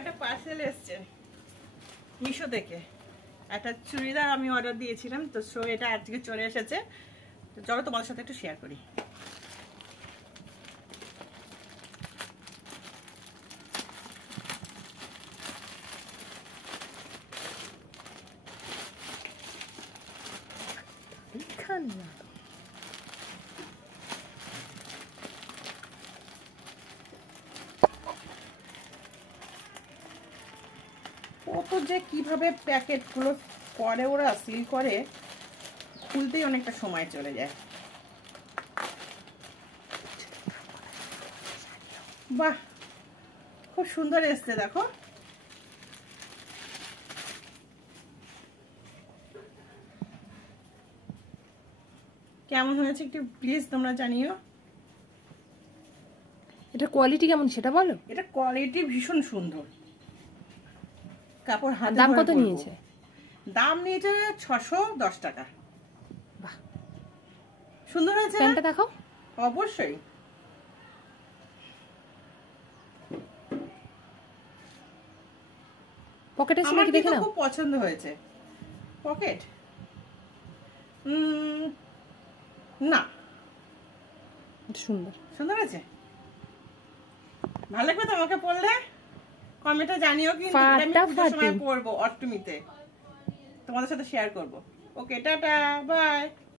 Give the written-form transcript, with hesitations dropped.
একটা পার্সেল এসছে মিশো থেকে, একটা চুড়িদার আমি অর্ডার দিয়েছিলাম, তো সো এটা আজকে চলে এসেছে। তো চলো তোমাদের সাথে একটু শেয়ার করি। কত যে কিভাবে প্যাকেটগুলো করে ওরা সিল করে, খুলতেই অনেকটা সময় চলে যায়। বাহ, খুব সুন্দর এসছে দেখো। কেমন হয়েছে একটু প্লিজ তোমরা জানিও। এটা কোয়ালিটি কেমন সেটা বলো। এটা কোয়ালিটি ভীষণ সুন্দর। কাপড় হাতে দাম কত নিয়েছে? দাম নিয়েছে 610 টাকা। বাহ, সুন্দর হয়েছে। প্যান্টটা দেখাও। অবশ্যই। পকেটে ছিল আমার কি দেখে নাও। খুব পছন্দ হয়েছে। পকেট না, সুন্দর সুন্দর আছে। ভালো লাগবে তোমাকে পরলে? কমেন্টে জানিও, কিন্তু আমি পুজোর সময় পরবো, অষ্টমীতে তোমাদের সাথে শেয়ার করব। ওকে, টাটা, বাই।